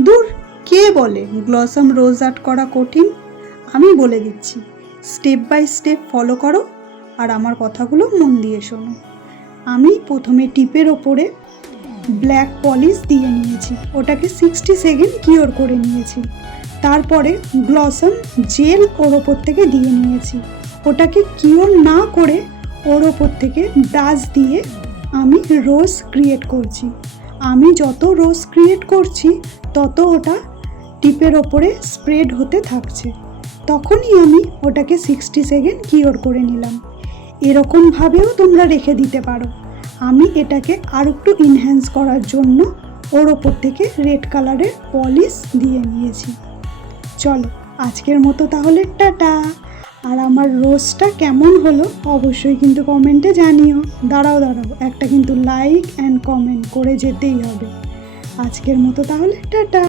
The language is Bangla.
দূর, কে বলে গ্লসাম রোজ আর্ট করা কঠিন? আমি বলে দিচ্ছি, স্টেপ বাই স্টেপ ফলো করো আর আমার কথাগুলো মন দিয়ে শোনো। আমি প্রথমে টিপের ওপরে ব্ল্যাক পলিশ দিয়ে নিয়েছি, ওটাকে 60 সেকেন্ড কিওর করে নিয়েছি। তারপরে গ্লসাম জেল ওর ওপর থেকে দিয়ে নিয়েছি, ওটাকে কিওর না করে ওর ওপর থেকে ব্রাশ দিয়ে আমি রোজ ক্রিয়েট করছি। আমি যত রোজ ক্রিয়েট করছি তত ওটা টিপের ওপরে স্প্রেড হতে থাকছে, তখনই আমি ওটাকে 60 সেকেন্ড কিওর করে নিলাম। এরকমভাবেও তোমরা রেখে দিতে পারো। আমি এটাকে আর একটু ইনহ্যান্স করার জন্য ওর ওপর থেকে রেড কালারের পলিশ দিয়ে নিয়েছি। চলো আজকের মতো তাহলে টাটা। আর আমার রোজটা কেমন হলো অবশ্যই কিন্তু কমেন্টে জানিও। দাঁড়াও একটা কিন্তু লাইক অ্যান্ড কমেন্ট করে যেতেই হবে। আজকের মতো তাহলে টাটা।